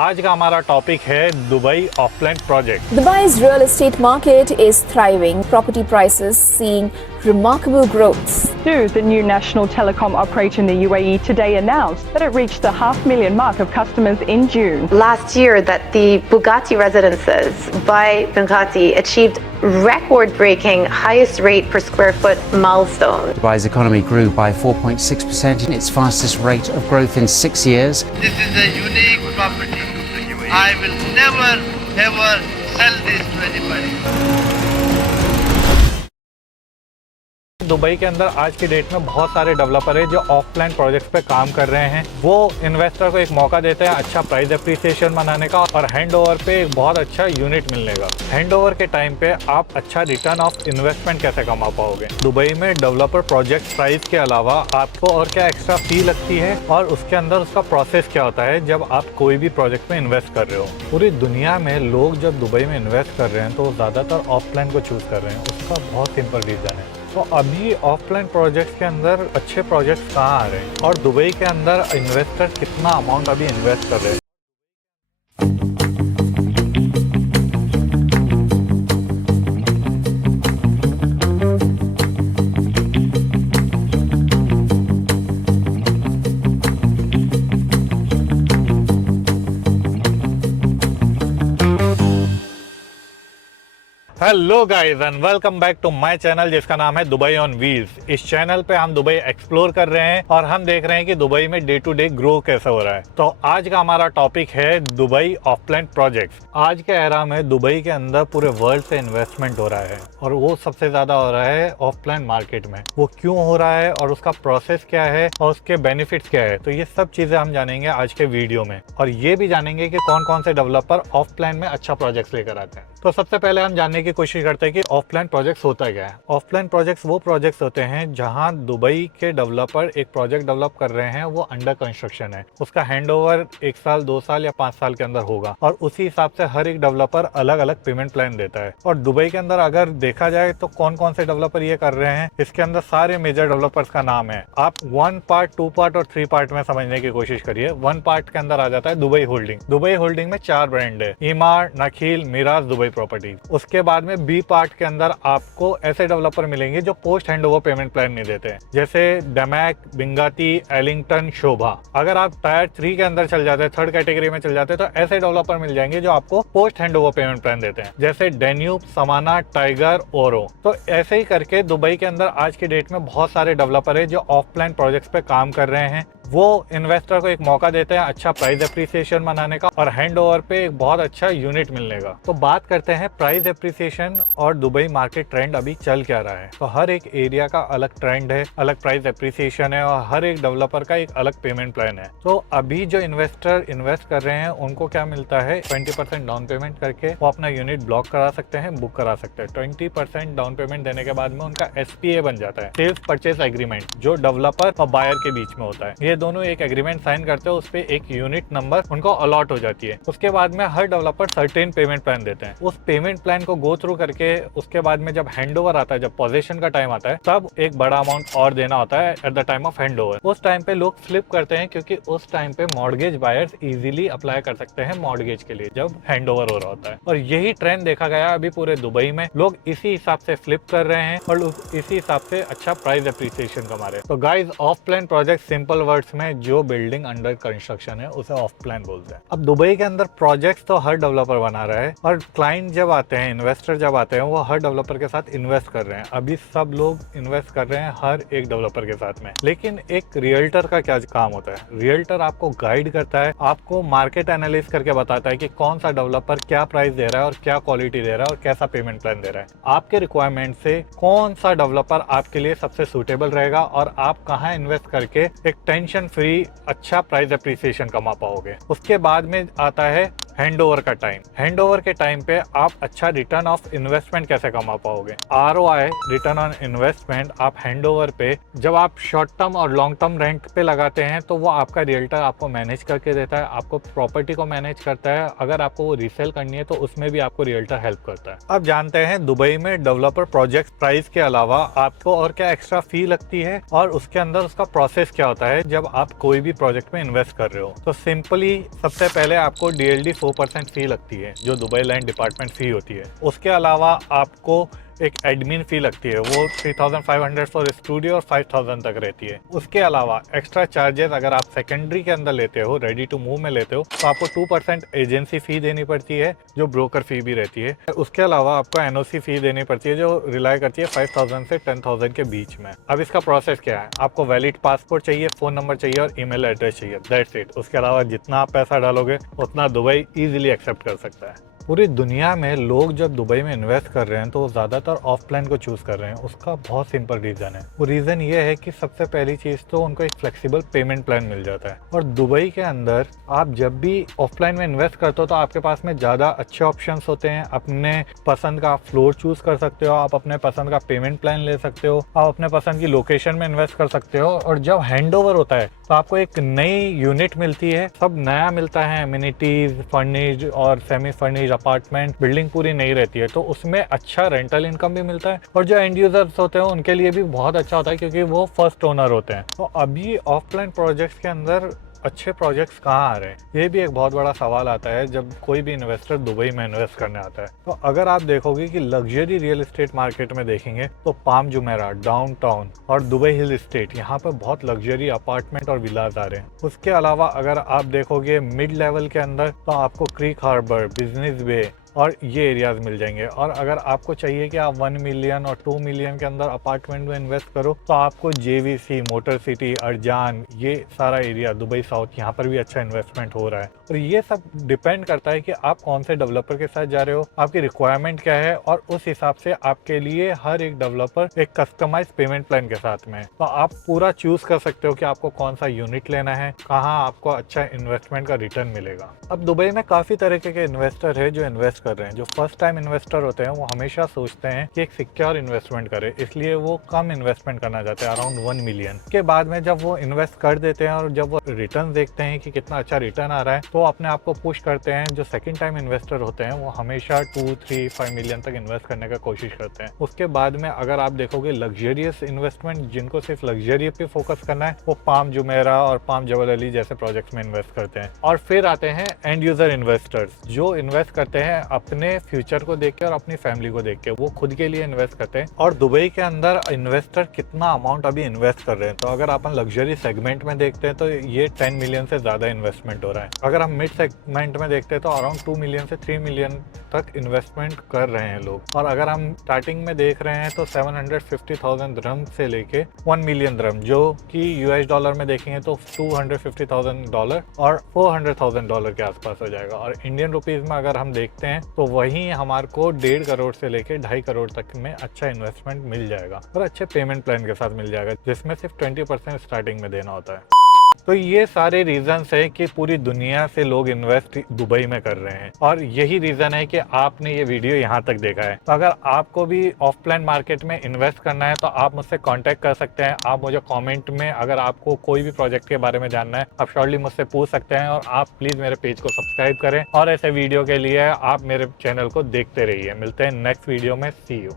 आज का हमारा टॉपिक है Dubai offline project. Dubai's real estate market is thriving, property prices seeing remarkable growth. The new national telecom operator in the UAE today announced that it reached the 500,000 mark of customers in June. Last year that the Bugatti residences by Bugatti achieved record-breaking highest rate per square foot milestone. Dubai's economy grew by 4.6%, its fastest rate of growth in 6 years. This is a unique property. I will never ever sell this to anybody. Dubai के अंदर आज की date में बहुत सारे developer हैं जो offline projects पे काम कर रहे हैं। वो इन्वेस्टर को एक मौका देते हैं अच्छा प्राइस एप्रिसिएशन बनाने का और हैंड ओवर पे एक बहुत अच्छा यूनिट मिलने का। हैंड ओवर के टाइम पे आप अच्छा रिटर्न ऑफ इन्वेस्टमेंट कैसे कमा पाओगे। दुबई में डेवलपर प्रोजेक्ट प्राइस के अलावा आपको और क्या एक्स्ट्रा फी लगती है और उसके अंदर उसका प्रोसेस क्या होता है जब आप कोई भी प्रोजेक्ट में इन्वेस्ट कर रहे हो। पूरी दुनिया में लोग जब दुबई में इन्वेस्ट कर रहे हैं तो ज़्यादातर ऑफलाइन को चूज कर रहे हैं। उसका बहुत सिंपल रीज़न है। तो अभी ऑफलाइन प्रोजेक्ट्स के अंदर अच्छे प्रोजेक्ट्स कहाँ आ रहे हैं और दुबई के अंदर इन्वेस्टर कितना अमाउंट अभी इन्वेस्ट कर रहे हैं। Hello guys and welcome back to my channel जिसका नाम है दुबई ऑन व्हील्स। इस चैनल पे हम दुबई एक्सप्लोर कर रहे हैं और हम देख रहे हैं कि दुबई में डे टू डे ग्रो कैसे हो रहा है। तो आज का हमारा टॉपिक है दुबई ऑफलाइन प्रोजेक्ट्स। आज के एरा में दुबई के अंदर पूरे वर्ल्ड से इन्वेस्टमेंट हो रहा है और वो सबसे ज्यादा हो रहा है ऑफलाइन मार्केट में। वो क्यों हो रहा है और उसका प्रोसेस क्या है और उसके बेनिफिट्स क्या है, तो ये सब चीजें हम जानेंगे आज के वीडियो में। और ये भी जानेंगे कि कौन कौन से डेवलपर ऑफलाइन में अच्छा प्रोजेक्ट लेकर आते हैं। तो सबसे पहले हम जानने की कोशिश करते हैं कि ऑफलाइन प्रोजेक्ट्स होता क्या है। ऑफलाइन प्रोजेक्ट्स वो प्रोजेक्ट्स होते हैं जहां दुबई के डेवलपर एक प्रोजेक्ट डेवलप कर रहे हैं, वो अंडर कंस्ट्रक्शन है, उसका हैंडओवर 1 साल 2 साल या 5 साल के अंदर होगा और उसी हिसाब से हर एक डेवलपर अलग अलग पेमेंट प्लान देता है। और दुबई के अंदर अगर देखा जाए तो कौन कौन से डेवलपर ये कर रहे हैं, इसके अंदर सारे मेजर डेवलपर्स का नाम है। आप 1 पार्ट 2 पार्ट और 3 पार्ट में समझने की कोशिश करिए। 1 पार्ट के अंदर आ जाता है दुबई होल्डिंग। दुबई होल्डिंग में 4 ब्रांड है, ईमार, नखील, मिराज, दुबई प्रॉपर्टी। उसके बाद में बी पार्ट के अंदर आपको ऐसे डेवलपर मिलेंगे जो पोस्ट हैंडओवर पेमेंट प्लान नहीं देते हैं, जैसे डेमैक, बिंगाती, एलिंगटन, शोभा। अगर आप टायर 3 के अंदर चल जाते हैं, 3rd कैटेगरी में चल जाते हैं, तो ऐसे डेवलपर मिल जाएंगे जो आपको पोस्ट हैंडओवर पेमेंट प्लान देते हैं, जैसे डेन्यूब, समाना, टाइगर, ओरो। तो ऐसे ही करके दुबई के अंदर आज की डेट में बहुत सारे डेवलपर है जो ऑफलाइन प्रोजेक्ट्स पे काम कर रहे हैं। वो इन्वेस्टर को एक मौका देते हैं अच्छा प्राइस एप्रिसिएशन बनाने का और हैंड ओवर पे एक बहुत अच्छा यूनिट मिलने का। तो बात करते हैं प्राइस एप्रिसिएशन और दुबई मार्केट ट्रेंड अभी चल क्या रहा है। तो हर एक एरिया का अलग ट्रेंड है, अलग प्राइस एप्रिसिएशन है और हर एक डेवलपर का एक अलग पेमेंट प्लान है। तो अभी जो इन्वेस्टर इन्वेस्ट कर रहे हैं उनको क्या मिलता है, 20% डाउन पेमेंट करके वो अपना यूनिट ब्लॉक करा सकते हैं, बुक करा सकते हैं। 20% डाउन पेमेंट देने के बाद में उनका SPA बन जाता है, सेल्स परचेज एग्रीमेंट, जो डेवलपर और बायर के बीच में होता है। ये दोनों एक एग्रीमेंट साइन करते हैं, उस पे एक यूनिट नंबर उनको अलॉट हो जाती है। उसके बाद में हर डेवलपर सर्टेन पेमेंट प्लान देते हैं। उस पेमेंट प्लान को गो थ्रू करके उसके बाद में जब हैंडओवर आता है, जब पोजीशन का टाइम आता है, तब एक बड़ा अमाउंट और देना होता है at the time of handover. उस टाइम पे लोग फ्लिप करते हैं क्योंकि उस टाइम पे मॉर्गेज बायर्स इजीली अप्लाई कर सकते हैं मॉर्गेज के लिए जब हैंडओवर हो रहा होता है। और यही ट्रेंड देखा गया अभी पूरे दुबई में। लोग इसी हिसाब से फ्लिप कर रहे हैं और इसी हिसाब से अच्छा प्राइस एप्रिसिएशन कमा रहे हैं। तो guys, offline project simple words में जो बिल्डिंग अंडर कंस्ट्रक्शन है उसे ऑफ प्लान बोलते हैं। अब दुबई के अंदर प्रोजेक्ट्स तो हर डेवलपर बना रहा है और क्लाइंट जब आते हैं, इन्वेस्टर जब आते हैं, वो हर डेवलपर के साथ इन्वेस्ट कर रहे हैं। अभी सब लोग इन्वेस्ट कर रहे हैं हर एक डेवलपर के साथ में। लेकिन एक रियल्टर का क्या काम होता है, रियल्टर आपको गाइड करता है, आपको मार्केट एनालिस करके बताता है कि कौन सा डेवलपर क्या प्राइस दे रहा है और क्या क्वालिटी दे रहा है और कैसा पेमेंट प्लान दे रहा है। आपके रिक्वायरमेंट से कौन सा डेवलपर आपके लिए सबसे सूटेबल रहेगा और आप कहाँ इन्वेस्ट करके एक टेंशन फ्री अच्छा प्राइस एप्रिसिएशन कमा पाओगे। उसके बाद में आता है हैंडओवर का टाइम। हैंडओवर के टाइम पे आप अच्छा रिटर्न ऑफ इन्वेस्टमेंट कैसे कमा पाओगे। ROI, रिटर्न ऑन इन्वेस्टमेंट, आप हैंडओवर पे जब आप शॉर्ट टर्म और लॉन्ग टर्म रेंट पे लगाते हैं तो वो आपका रियल्टर आपको मैनेज करके देता है, आपको प्रॉपर्टी को मैनेज करता है। अगर आपको वो रीसेल करनी है तो उसमें भी आपको रियल्टर हेल्प करता है। अब जानते हैं दुबई में डेवलपर प्रोजेक्ट प्राइस के अलावा आपको और क्या एक्स्ट्रा फी लगती है और उसके अंदर उसका प्रोसेस क्या होता है जब आप कोई भी प्रोजेक्ट में इन्वेस्ट कर रहे हो तो सिंपली सबसे पहले आपको DLD 4% फी लगती है जो दुबई लैंड डिपार्टमेंट फी होती है। उसके अलावा आपको एक एडमिन फी लगती है, वो 3500 फॉर स्टूडियो और 5000 तक रहती है। उसके अलावा एक्स्ट्रा चार्जेस अगर आप सेकेंडरी के अंदर लेते हो, रेडी टू मूव में लेते हो, तो आपको 2% एजेंसी फी देनी पड़ती है जो ब्रोकर फी भी रहती है। उसके अलावा आपको NOC फी देनी पड़ती है जो रिलाई करती है 5000 से 10,000 के बीच में। अब इसका प्रोसेस क्या है, आपको वैलिड पासपोर्ट चाहिए, फ़ोन नंबर चाहिए और ईमेल एड्रेस चाहिए, दैट्स इट। उसके अलावा जितना आप पैसा डालोगे उतना दुबई ईजिली एक्सेप्ट कर सकता है। पूरी दुनिया में लोग जब दुबई में इन्वेस्ट कर रहे हैं तो वो ज़्यादातर ऑफ प्लान को चूज़ कर रहे हैं। उसका बहुत सिंपल रीज़न है। वो रीज़न ये है कि सबसे पहली चीज़ तो उनको एक फ्लेक्सिबल पेमेंट प्लान मिल जाता है और दुबई के अंदर आप जब भी ऑफलाइन में इन्वेस्ट करते हो तो आपके पास में ज़्यादा अच्छे ऑप्शंस होते हैं। अपने पसंद का फ्लोर चूज़ कर सकते हो, आप अपने पसंद का पेमेंट प्लान ले सकते हो, आप अपने पसंद की लोकेशन में इन्वेस्ट कर सकते हो। और जब हैंड ओवर होता है तो आपको एक नई यूनिट मिलती है, सब नया मिलता है, एमिनिटीज, फर्निश्ड और सेमी फर्निश्ड अपार्टमेंट, बिल्डिंग पूरी नई रहती है तो उसमें अच्छा रेंटल इनकम भी मिलता है। और जो एंड यूजर्स होते हैं उनके लिए भी बहुत अच्छा होता है क्योंकि वो फर्स्ट ओनर होते हैं। तो अभी ऑफलाइन प्रोजेक्ट्स के अंदर अच्छे प्रोजेक्ट्स कहाँ आ रहे हैं, ये भी एक बहुत बड़ा सवाल आता है जब कोई भी इन्वेस्टर दुबई में इन्वेस्ट करने आता है। तो अगर आप देखोगे कि लग्जरी रियल एस्टेट मार्केट में देखेंगे तो पाम जुमेरा, डाउनटाउन और दुबई हिल एस्टेट, यहाँ पर बहुत लग्जरी अपार्टमेंट और विलाज आ रहे हैं। उसके अलावा अगर आप देखोगे मिड लेवल के अंदर तो आपको क्रीक हार्बर, बिजनेस वे और ये एरियाज मिल जाएंगे। और अगर आपको चाहिए कि आप 1 मिलियन और 2 मिलियन के अंदर अपार्टमेंट में इन्वेस्ट करो तो आपको JVC, मोटर सिटी, अर्जान, ये सारा एरिया, दुबई साउथ, यहाँ पर भी अच्छा इन्वेस्टमेंट हो रहा है। और ये सब डिपेंड करता है कि आप कौन से डेवलपर के साथ जा रहे हो, आपकी रिक्वायरमेंट क्या है और उस हिसाब से आपके लिए हर एक डेवलपर एक कस्टमाइज पेमेंट प्लान के साथ में। तो आप पूरा चूज कर सकते हो कि आपको कौन सा यूनिट लेना है, कहाँ आपको अच्छा इन्वेस्टमेंट का रिटर्न मिलेगा। अब दुबई में काफ़ी तरीके के इन्वेस्टर है जो इन्वेस्ट कर रहे हैं। जो फर्स्ट टाइम इन्वेस्टर होते हैं वो हमेशा सोचते हैं कि एक सिक्योर इन्वेस्टमेंट करें, इसलिए वो कम इन्वेस्टमेंट करना चाहते हैं, अराउंड 1 मिलियन। के बाद में जब वो इन्वेस्ट कर देते हैं और जब वो रिटर्न देखते हैं कि कितना अच्छा रिटर्न आ रहा है तो अपने आप को पुश करते हैं। जो सेकंड टाइम इन्वेस्टर होते हैं वो हमेशा 2, 3, 5 मिलियन तक इन्वेस्ट करने का कोशिश करते हैं। उसके बाद में अगर आप देखोगे लग्जरियस इन्वेस्टमेंट, जिनको सिर्फ लग्जरी पे फोकस करना है, वो पाम जुमेरा और पाम जबल अली जैसे प्रोजेक्ट्स में इन्वेस्ट करते हैं। और फिर आते हैं एंड यूजर इन्वेस्टर्स जो इन्वेस्ट करते हैं अपने फ्यूचर को देख के और अपनी फैमिली को देख के, वो खुद के लिए इन्वेस्ट करते हैं। और दुबई के अंदर इन्वेस्टर कितना अमाउंट अभी इन्वेस्ट कर रहे हैं, तो अगर अपन लग्जरी सेगमेंट में देखते हैं तो ये 10 मिलियन से ज़्यादा इन्वेस्टमेंट हो रहा है। अगर हम मिड सेगमेंट में देखते हैं तो अराउंड 2 मिलियन से 3 मिलियन तक इन्वेस्टमेंट कर रहे हैं लोग। और अगर हम स्टार्टिंग में देख रहे हैं तो 750,000 दिरहम से लेके 1 मिलियन दिरहम, जो कि US डॉलर में देखेंगे तो $250,000 और $400,000 के आसपास हो जाएगा। और इंडियन रुपीज़ में अगर हम देखते हैं तो वहीं हमारे को 1.5 करोड़ से लेके 2.5 करोड़ तक में अच्छा इन्वेस्टमेंट मिल जाएगा और अच्छे पेमेंट प्लान के साथ मिल जाएगा, जिसमें सिर्फ 20% स्टार्टिंग में देना होता है। तो ये सारे रीजंस है कि पूरी दुनिया से लोग इन्वेस्ट दुबई में कर रहे हैं और यही रीजन है कि आपने ये वीडियो यहाँ तक देखा है। तो अगर आपको भी ऑफ प्लान मार्केट में इन्वेस्ट करना है तो आप मुझसे कांटेक्ट कर सकते हैं। आप मुझे कमेंट में अगर आपको कोई भी प्रोजेक्ट के बारे में जानना है आप श्योरली मुझसे पूछ सकते हैं। और आप प्लीज़ मेरे पेज को सब्सक्राइब करें और ऐसे वीडियो के लिए आप मेरे चैनल को देखते रहिए। मिलते हैं नेक्स्ट वीडियो में, सी यू।